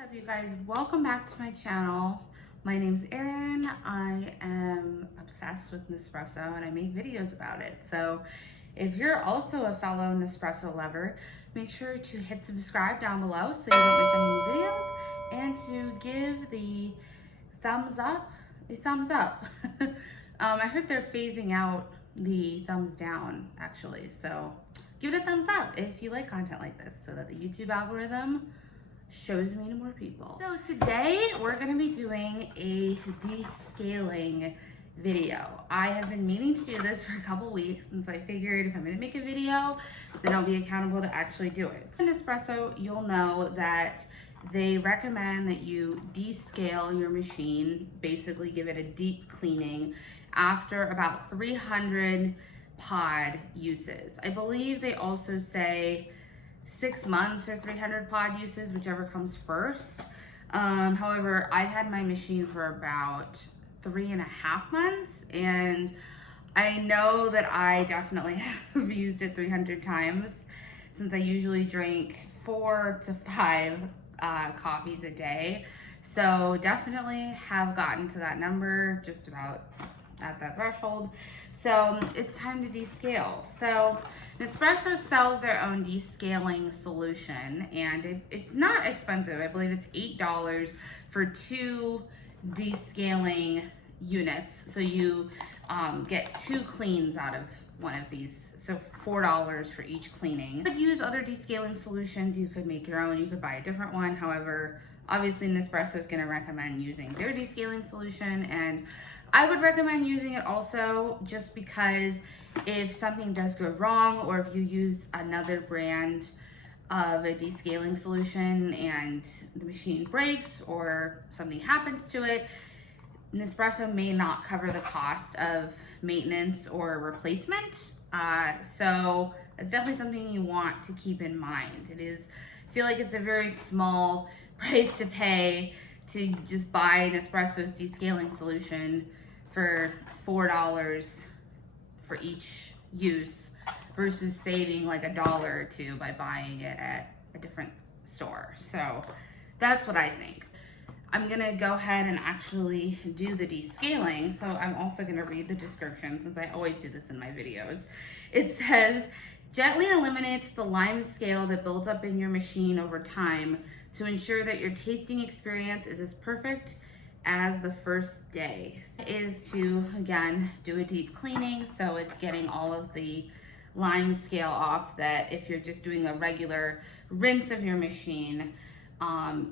What's up, you guys? Welcome back to my channel. My name's Erin. I am obsessed with Nespresso and I make videos about it. So if you're also a fellow Nespresso lover, make sure to hit subscribe down below so you don't miss any new videos, and to give the thumbs up a thumbs up. I heard they're phasing out the thumbs down actually, so give it a thumbs up if you like content like this so that the YouTube algorithm shows me to more people. So today we're going to be doing a descaling video. I have been meaning to do this for a couple weeks, and so I figured if I'm going to make a video, then I'll be accountable to actually do it. In Nespresso, you'll know that they recommend that you descale your machine, basically give it a deep cleaning after about 300 pod uses. I believe they also say 6 months or 300 pod uses, whichever comes first. However, I've had my machine for about 3.5 months, and I know that I definitely have used it 300 times, since I usually drink 4 to 5 coffees a day. So definitely have gotten to that number, just about at that threshold. So it's time to descale. So Nespresso sells their own descaling solution, and it's not expensive. I believe it's $8 for 2 descaling units. So you get 2 cleans out of one of these. So $4 for each cleaning. You could use other descaling solutions. You could make your own. You could buy a different one. However, obviously Nespresso is going to recommend using their descaling solution, and I would recommend using it also just because if something does go wrong, or if you use another brand of a descaling solution and the machine breaks or something happens to it, Nespresso may not cover the cost of maintenance or replacement. So that's definitely something you want to keep in mind. I feel like it's a very small price to pay to just buy Nespresso's descaling solution for $4 for each use, versus saving like $1 or $2 by buying it at a different store. So that's what I think. I'm gonna go ahead and actually do the descaling. So I'm also gonna read the description, since I always do this in my videos. It says, gently eliminates the lime scale that builds up in your machine over time to ensure that your tasting experience is as perfect as the first day. Is to, again, do a deep cleaning, so it's getting all of the lime scale off, that if you're just doing a regular rinse of your machine,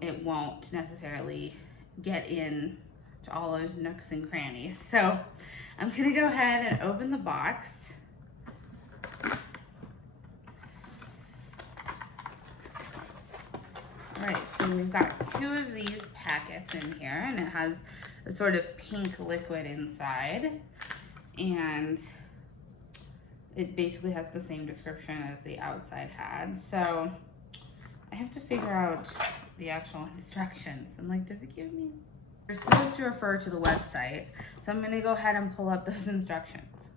it won't necessarily get in to all those nooks and crannies. So I'm gonna go ahead and open the box. All right, so we've got 2 of these packets in here, and it has a sort of pink liquid inside, and it basically has the same description as the outside had. So I have to figure out the actual instructions. I'm like, does it give me? You're supposed to refer to the website, so I'm gonna go ahead and pull up those instructions.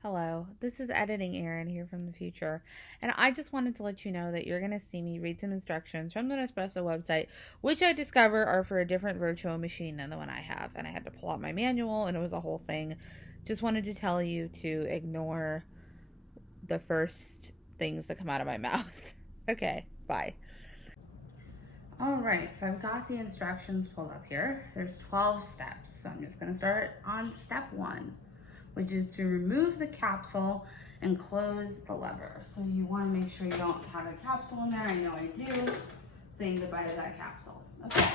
Hello, this is Editing Erin here from the future, and I just wanted to let you know that you're going to see me read some instructions from the Nespresso website, which I discover are for a different Vertuo machine than the one I have, and I had to pull out my manual, and it was a whole thing. Just wanted to tell you to ignore the first things that come out of my mouth. Okay, bye. All right, so I've got the instructions pulled up here. There's 12 steps, so I'm just going to start on step 1. Which is to remove the capsule and close the lever. So you want to make sure you don't have a capsule in there. I know I do. Saying goodbye to that capsule. Okay.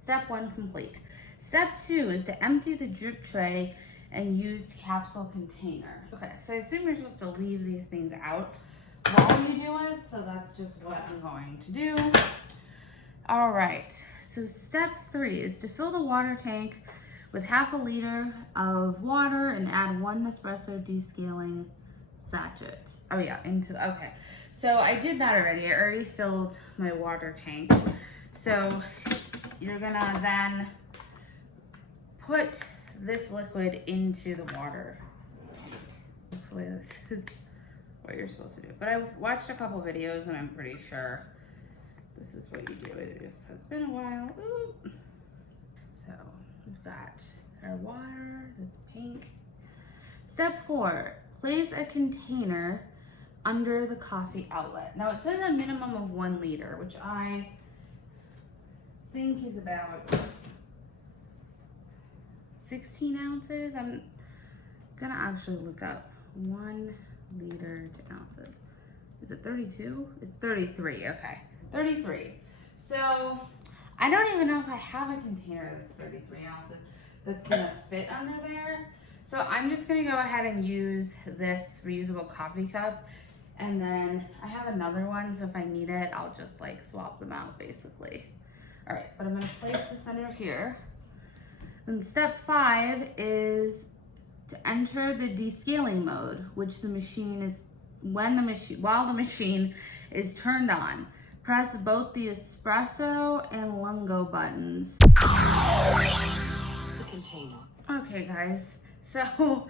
Step 1 complete. Step 2 is to empty the drip tray and use the capsule container. Okay, so I assume you're supposed to leave these things out while you do it. So that's just what I'm going to do. All right. So step 3 is to fill the water tank with ½ liter of water and add 1 Nespresso descaling sachet. Oh yeah, okay. So I did that already. I already filled my water tank. So you're gonna then put this liquid into the water tank. Hopefully this is what you're supposed to do. But I've watched a couple videos and I'm pretty sure this is what you do. It just has been a while. Ooh. So we've got our water that's pink. Step 4, place a container under the coffee outlet. Now it says a minimum of 1 liter, which I think is about 16 ounces. I'm gonna actually look up 1 liter to ounces. Is it 32? It's 33, okay. 33. So I don't even know if I have a container that's 33 ounces that's gonna fit under there. So I'm just gonna go ahead and use this reusable coffee cup. And then I have another one, so if I need it, I'll just like swap them out basically. All right, but I'm gonna place this under here. And step 5 is to enter the descaling mode, which the machine is while the machine is turned on. Press both the espresso and lungo buttons. The container. Okay, guys. So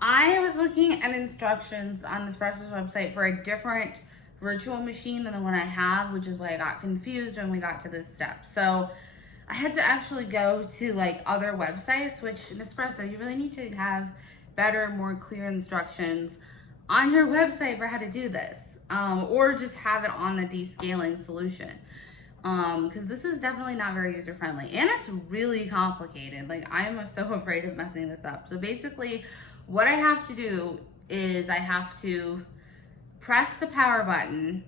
I was looking at instructions on Nespresso's website for a different virtual machine than the one I have, which is why I got confused when we got to this step. So I had to actually go to like other websites, which Nespresso, you really need to have better, more clear instructions on your website for how to do this, or just have it on the descaling solution. Because this is definitely not very user-friendly, and it's really complicated. Like, I'm so afraid of messing this up. So basically, what I have to do is I have to press the power button,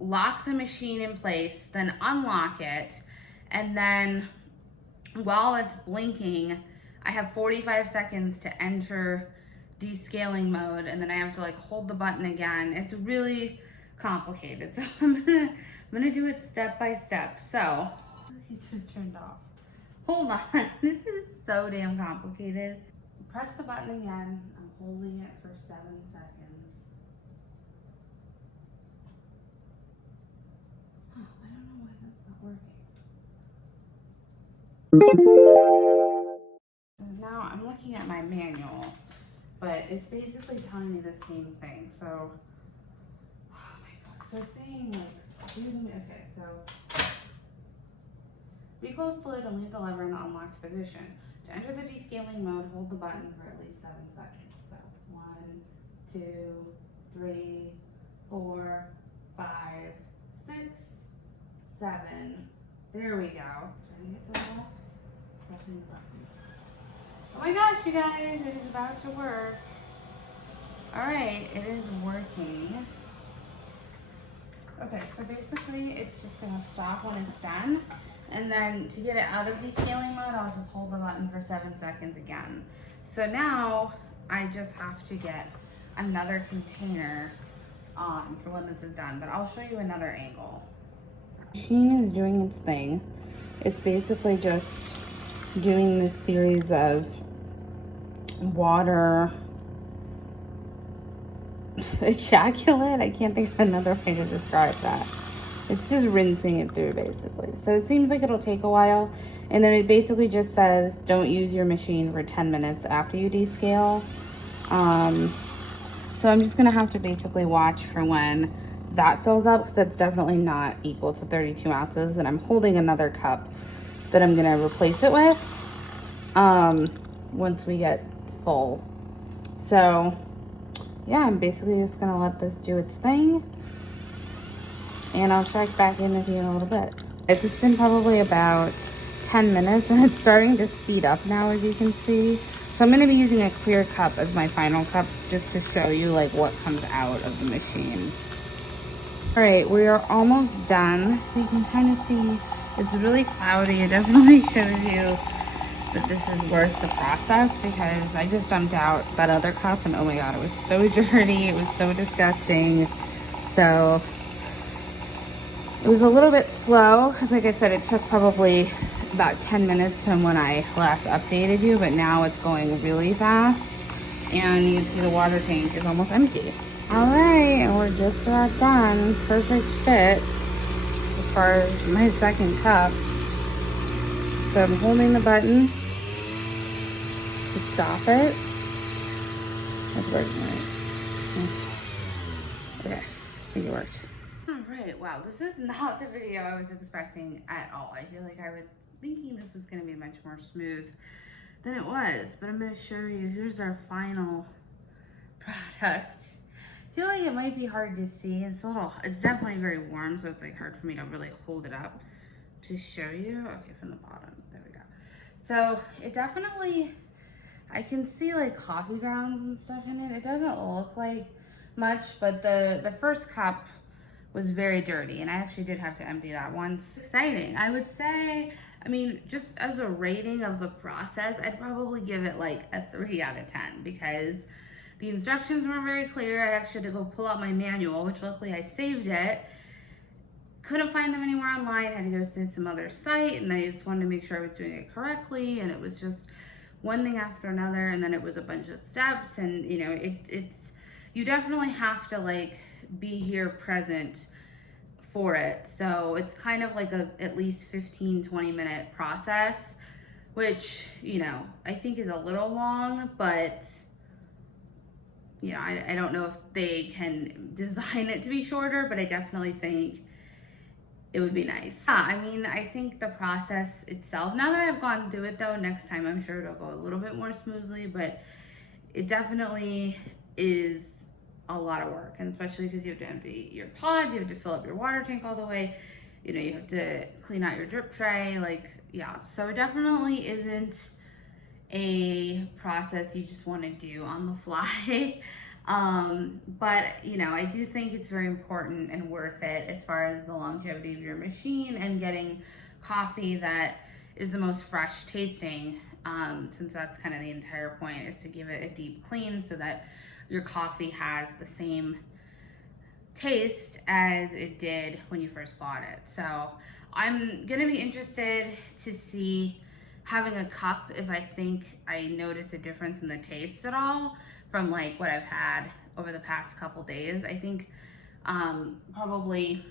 lock the machine in place, then unlock it, and then while it's blinking, I have 45 seconds to enter descaling mode, and then I have to like hold the button again. It's really complicated, so I'm gonna do it step by step. So it's just turned off. Hold on, this is so damn complicated. Press the button again. I'm holding it for 7 seconds. Oh, I don't know why that's not working. So now I'm looking at my manual, but it's basically telling me the same thing. So, oh my God. So it's saying like, okay, so reclose the lid and leave the lever in the unlocked position. To enter the descaling mode, hold the button for at least 7 seconds. So 1, 2, 3, 4, 5, 6, 7. There we go. Turning it to the left, pressing the button. Oh my gosh, you guys, it is about to work. All right, it is working. Okay, so basically it's just gonna stop when it's done. And then to get it out of descaling mode, I'll just hold the button for 7 seconds again. So now I just have to get another container for when this is done, but I'll show you another angle. The machine is doing its thing. It's basically just doing this series of water ejaculate. I can't think of another way to describe that. It's just rinsing it through basically. So it seems like it'll take a while, and then it basically just says don't use your machine for 10 minutes after you descale. So I'm just gonna have to basically watch for when that fills up, because that's definitely not equal to 32 ounces, and I'm holding another cup that I'm gonna replace it with once we get full. So yeah, I'm basically just gonna let this do its thing, and I'll check back in with you in a little bit. It's been probably about 10 minutes, and it's starting to speed up now, as you can see. So I'm gonna be using a clear cup as my final cup, just to show you like what comes out of the machine. All right, we are almost done. So you can kind of see it's really cloudy. It definitely shows you that this is worth the process, because I just dumped out that other cup and oh my God, it was so dirty. It was so disgusting. So it was a little bit slow, because like I said, it took probably about 10 minutes from when I last updated you, but now it's going really fast, and you can see the water tank is almost empty. All right, and we're just about done. Perfect fit as far as my second cup. So I'm holding the button to stop it. It's working, right? Okay, I think it worked. All right, wow, this is not the video I was expecting at all. I feel like I was thinking this was gonna be much more smooth than it was, but I'm gonna show you, here's our final product. I feel like it might be hard to see. It's definitely very warm, so it's like hard for me to really hold it up to show you. Okay, from the bottom, there we go. So it definitely, I can see like coffee grounds and stuff in it. It doesn't look like much, but the first cup was very dirty, and I actually did have to empty that once. Exciting. I would say, I mean, just as a rating of the process, I'd probably give it like a 3 out of 10 because the instructions were very clear. I actually had to go pull out my manual, which luckily I saved it. Couldn't find them anywhere online, had to go to some other site, and I just wanted to make sure I was doing it correctly, and it was just one thing after another, and then it was a bunch of steps, and you know, it's you definitely have to like be here present for it. So it's kind of like a at least 15-20 minute process, which, you know, I think is a little long, but you know, I don't know if they can design it to be shorter, but I definitely think it would be nice. Yeah, I mean, I think the process itself, now that I've gone through it though, next time I'm sure it'll go a little bit more smoothly, but it definitely is a lot of work, and especially because you have to empty your pods, you have to fill up your water tank all the way, you know, you have to clean out your drip tray, like, yeah. So it definitely isn't a process you just want to do on the fly. But you know, I do think it's very important and worth it as far as the longevity of your machine and getting coffee that is the most fresh tasting, since that's kind of the entire point, is to give it a deep clean so that your coffee has the same taste as it did when you first bought it. So I'm gonna be interested to see, having a cup, if I think I notice a difference in the taste at all from like what I've had over the past couple days. I think probably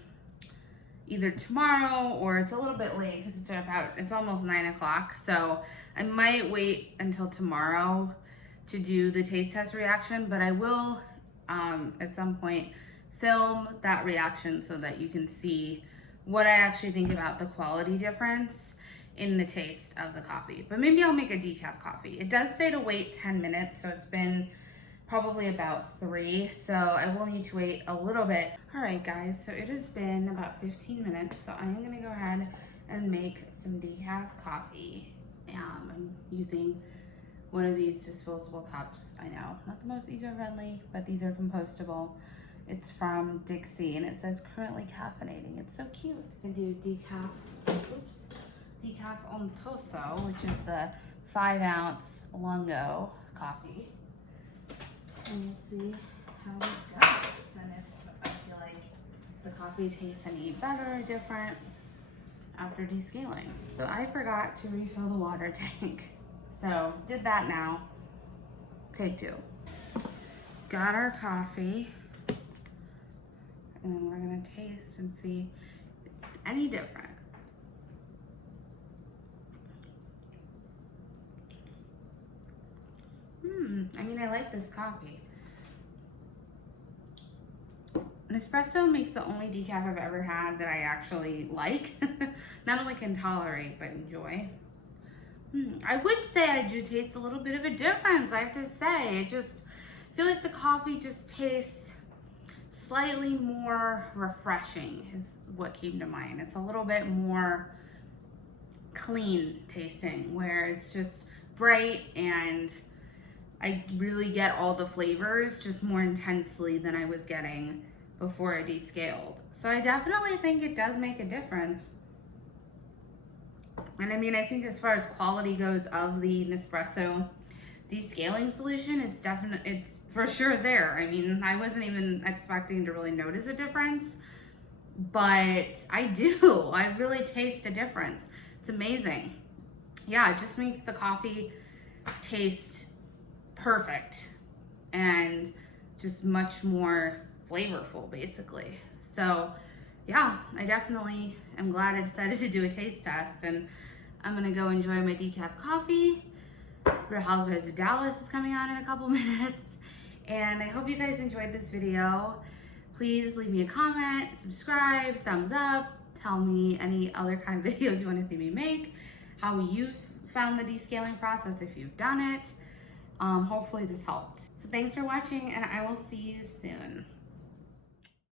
either tomorrow, or it's a little bit late because it's almost 9 o'clock. So I might wait until tomorrow to do the taste test reaction, but I will at some point film that reaction so that you can see what I actually think about the quality difference in the taste of the coffee. But maybe I'll make a decaf coffee. It does say to wait 10 minutes, so it's been probably about 3, so I will need to wait a little bit. All right guys, so it has been about 15 minutes, so I am gonna go ahead and make some decaf coffee. I'm using one of these disposable cups. I know, not the most eco-friendly, but these are compostable. It's from Dixie, and it says currently caffeinating. It's so cute. I'm gonna do decaf ontoso, which is the 5-ounce lungo coffee. And we'll see how this goes, and if I feel like the coffee tastes any better or different after descaling. So I forgot to refill the water tank. So did that now. Take 2. Got our coffee, and we're gonna taste and see if it's any different. I mean, I like this coffee. Nespresso makes the only decaf I've ever had that I actually like. Not only can tolerate, but enjoy. I would say I do taste a little bit of a difference, I have to say. I feel like the coffee just tastes slightly more refreshing is what came to mind. It's a little bit more clean tasting, where it's just bright and I really get all the flavors just more intensely than I was getting before I descaled. So I definitely think it does make a difference. And I mean, I think as far as quality goes of the Nespresso descaling solution, it's for sure there. I mean, I wasn't even expecting to really notice a difference, but I do. I really taste a difference. It's amazing. Yeah, it just makes the coffee taste perfect and just much more flavorful, basically. So yeah, I definitely am glad I decided to do a taste test, and I'm gonna go enjoy my decaf coffee. Real Housewives of Dallas is coming on in a couple minutes, and I hope you guys enjoyed this video. Please leave me a comment, subscribe, thumbs up, tell me any other kind of videos you want to see me make, how you've found the descaling process if you've done it. Hopefully this helped. So thanks for watching, and I will see you soon.